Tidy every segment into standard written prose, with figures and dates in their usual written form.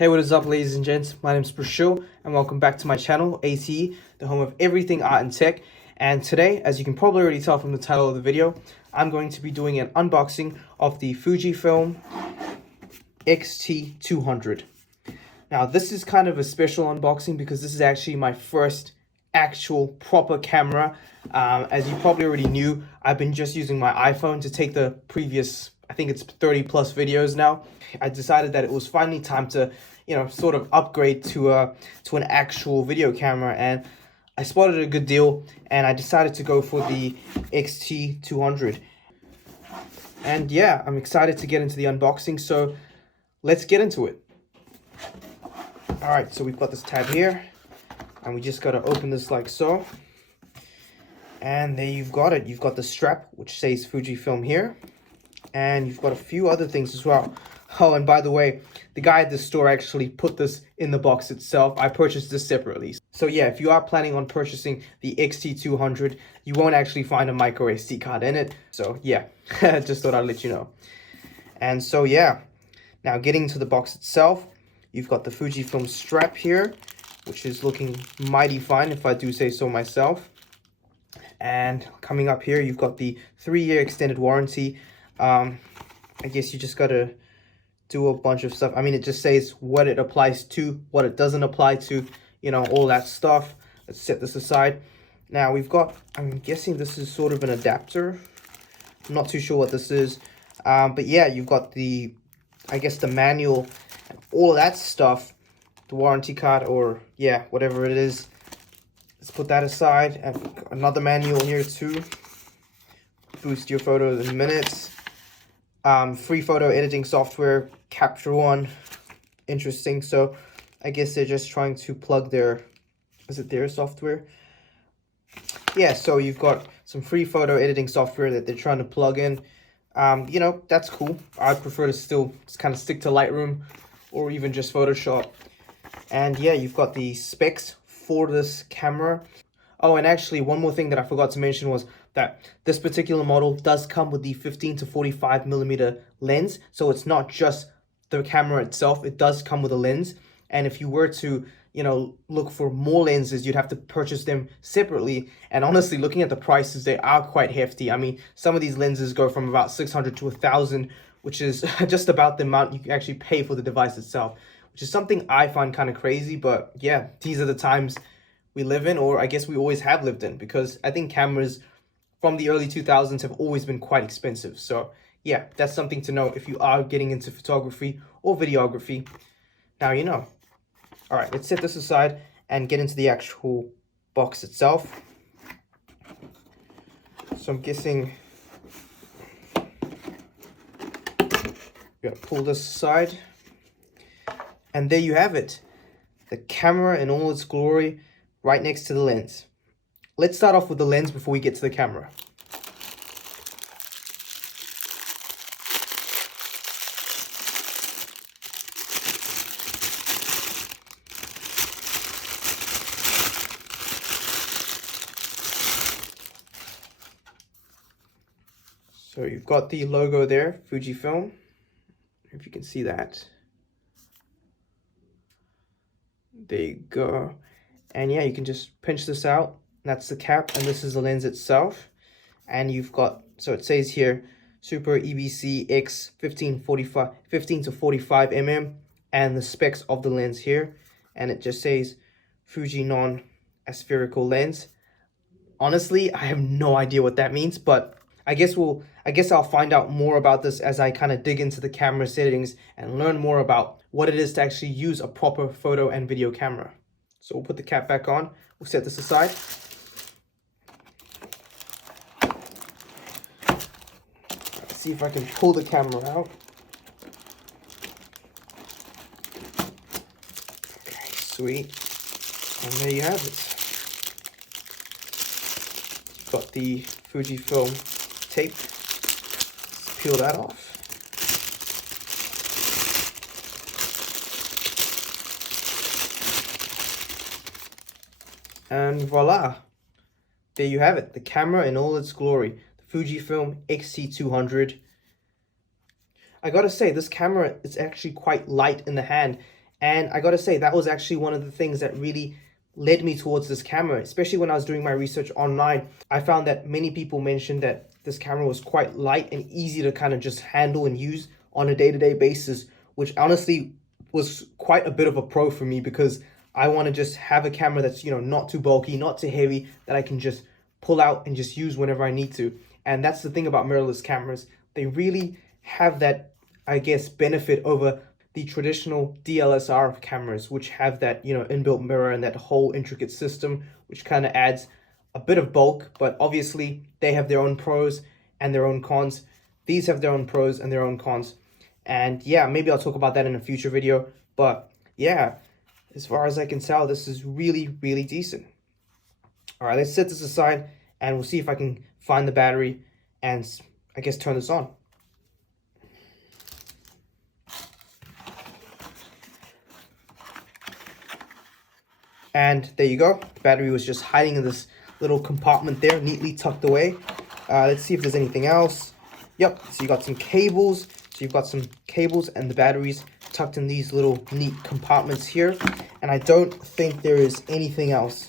Hey, what is up, ladies and gents? My name is Prashil, and welcome back to my channel, ATE, the home of everything art and tech. And today, as you can probably already tell from the title of the video, I'm going to be doing an unboxing of the Fujifilm XT200. Now, this is kind of a special unboxing because this is actually my first actual proper camera. As you probably already knew, I've been just using my iPhone to take the previous, I think it's 30 plus videos now. I decided that it was finally time to, sort of upgrade to an actual video camera, and I spotted a good deal and I decided to go for the XT200. And yeah, I'm excited to get into the unboxing, so let's get into it. All right, so we've got this tab here, and we just got to open this like so. And there you've got it. You've got the strap, which says Fujifilm here. And you've got a few other things as well. Oh, and by the way, the guy at the store actually put this in the box itself. I purchased this separately. So yeah, if you are planning on purchasing the XT200, you won't actually find a micro SD card in it. So yeah, just thought I'd let you know. And so yeah, now getting to the box itself, you've got the Fujifilm strap here, which is looking mighty fine if I do say so myself. And coming up here, you've got the 3-year extended warranty. I guess you just gotta do a bunch of stuff. I mean, it just says what it applies to, what it doesn't apply to, all that stuff. Let's set this aside. Now we've got, I'm guessing this is sort of an adapter. I'm not too sure what this is. But yeah, you've got the, I guess the manual and all of that stuff, the warranty card, or yeah, whatever it is. Let's put that aside. And another manual here too. Boost your photos in minutes. Free photo editing software, Capture One. Interesting. So I guess they're just trying to plug their, is it their software? Yeah, so you've got some free photo editing software that they're trying to plug in. That's cool. I'd prefer to still kind of stick to Lightroom or even just Photoshop. And yeah, you've got the specs for this camera. Oh, and actually one more thing that I forgot to mention was that this particular model does come with the 15 to 45 millimeter lens. So it's not just the camera itself, it does come with a lens. And if you were to, look for more lenses, you'd have to purchase them separately. And honestly, looking at the prices, they are quite hefty. I mean, some of these lenses go from about 600 to 1,000, which is just about the amount you can actually pay for the device itself, which is something I find kind of crazy. But yeah, these are the times we live in, or I guess we always have lived in, because I think cameras from the early 2000s have always been quite expensive. So yeah, that's something to know if you are getting into photography or videography. Now you know. All right, let's set this aside and get into the actual box itself. So I'm guessing we gotta pull this aside. And there you have it. The camera in all its glory, right next to the lens. Let's start off with the lens before we get to the camera. So you've got the logo there, Fujifilm, if you can see that. There you go. And yeah, you can just pinch this out. That's the cap, and this is the lens itself. And you've got, so it says here, Super EBC X 15 to 45 mm, and the specs of the lens here. And it just says Fuji non-aspherical lens. Honestly, I have no idea what that means, but I guess I'll find out more about this as I kind of dig into the camera settings and learn more about what it is to actually use a proper photo and video camera. So we'll put the cap back on. We'll set this aside. Let's see if I can pull the camera out. Okay, sweet. And there you have it. You've got the Fujifilm tape. Let's peel that off. And voila, there you have it, the camera in all its glory, the Fujifilm XT200. I gotta say, this camera is actually quite light in the hand, And I gotta say, that was actually one of the things that really led me towards this camera, especially when I was doing my research online. I found that many people mentioned that this camera was quite light and easy to kind of just handle and use on a day-to-day basis, which honestly was quite a bit of a pro for me, because I want to just have a camera that's, you know, not too bulky, not too heavy, that I can just pull out and just use whenever I need to. And that's the thing about mirrorless cameras. They really have that, I guess, benefit over the traditional DSLR cameras, which have that, you know, inbuilt mirror and that whole intricate system, which kind of adds a bit of bulk. But obviously they have their own pros and their own cons. These have their own pros and their own cons. And yeah, maybe I'll talk about that in a future video. But yeah, as far as I can tell, this is really, really decent. All right, let's set this aside and we'll see if I can find the battery and I guess turn this on. And there you go. The battery was just hiding in this little compartment there, neatly tucked away. Let's see if there's anything else. Yep, so you got some cables. So you've got some cables and the batteries tucked in these little neat compartments here. And I don't think there is anything else.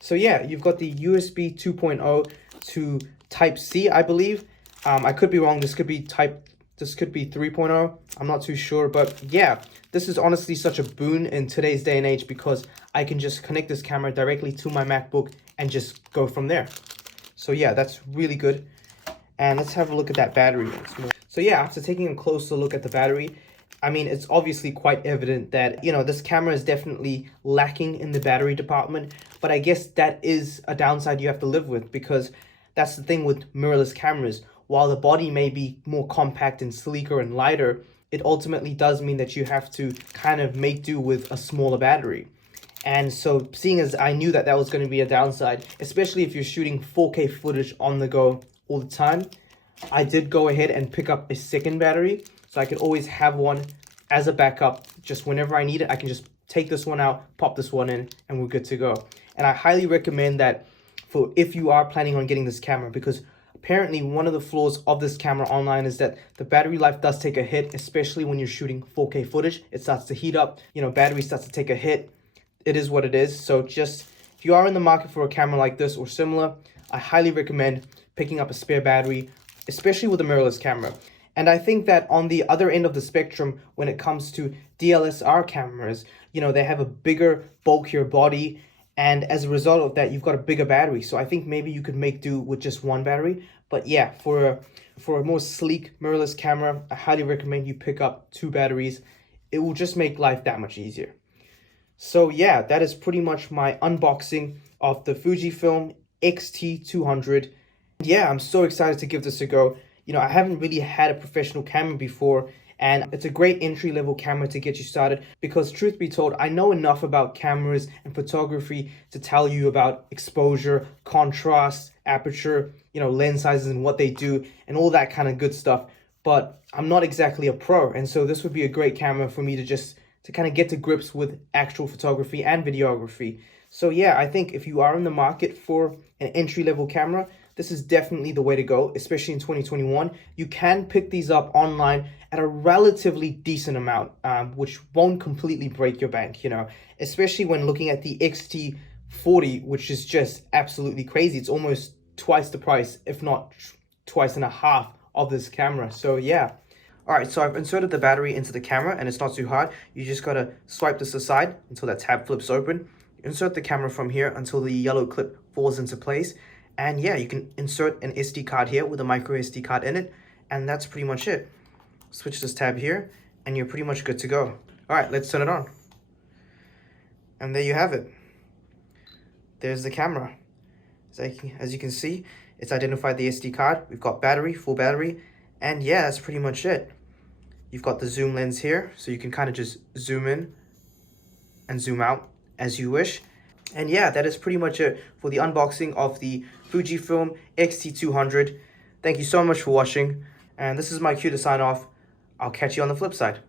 So yeah, you've got the USB 2.0 to Type C, I believe. I could be wrong. This could be 3.0. I'm not too sure, but yeah, this is honestly such a boon in today's day and age, because I can just connect this camera directly to my MacBook and just go from there. So yeah, that's really good. And let's have a look at that battery. So yeah, after taking a closer look at the battery, I mean, it's obviously quite evident that, you know, this camera is definitely lacking in the battery department, but I guess that is a downside you have to live with, because that's the thing with mirrorless cameras. While the body may be more compact and sleeker and lighter, it ultimately does mean that you have to kind of make do with a smaller battery. And so seeing as I knew that that was going to be a downside, especially if you're shooting 4K footage on the go all the time, I did go ahead and pick up a second battery, so I could always have one as a backup. Just whenever I need it, I can just take this one out, pop this one in, and we're good to go. And I highly recommend that for if you are planning on getting this camera, because apparently one of the flaws of this camera online is that the battery life does take a hit, especially when you're shooting 4K footage. It starts to heat up, you know, battery starts to take a hit. It is what it is. So just if you are in the market for a camera like this or similar, I highly recommend picking up a spare battery, especially with a mirrorless camera. And I think that on the other end of the spectrum, when it comes to DSLR cameras, you know, they have a bigger, bulkier body, and as a result of that, you've got a bigger battery. So I think maybe you could make do with just one battery. But yeah, for a more sleek mirrorless camera, I highly recommend you pick up 2 batteries. It will just make life that much easier. So yeah, that is pretty much my unboxing of the Fujifilm XT200. Yeah, I'm so excited to give this a go. You know, I haven't really had a professional camera before, and it's a great entry-level camera to get you started, because truth be told, I know enough about cameras and photography to tell you about exposure, contrast, aperture, you know, lens sizes and what they do and all that kind of good stuff. But I'm not exactly a pro, and so this would be a great camera for me to kind of get to grips with actual photography and videography. So yeah, I think if you are in the market for an entry-level camera, this is definitely the way to go, especially in 2021. You can pick these up online at a relatively decent amount, which won't completely break your bank, you know, especially when looking at the XT40, which is just absolutely crazy. It's almost twice the price, if not twice and a half of this camera. So yeah. All right, so I've inserted the battery into the camera, and it's not too hard. You just gotta swipe this aside until that tab flips open. Insert the camera from here until the yellow clip falls into place. And yeah, you can insert an SD card here with a micro SD card in it, and that's pretty much it. Switch this tab here, and you're pretty much good to go. All right, let's turn it on. And there you have it. There's the camera. As you can see, it's identified the SD card. We've got battery, full battery, and yeah, that's pretty much it. You've got the zoom lens here, so you can kind of just zoom in and zoom out as you wish. And yeah, that is pretty much it for the unboxing of the Fujifilm XT200. Thank you so much for watching, and this is my cue to sign off. I'll catch you on the flip side.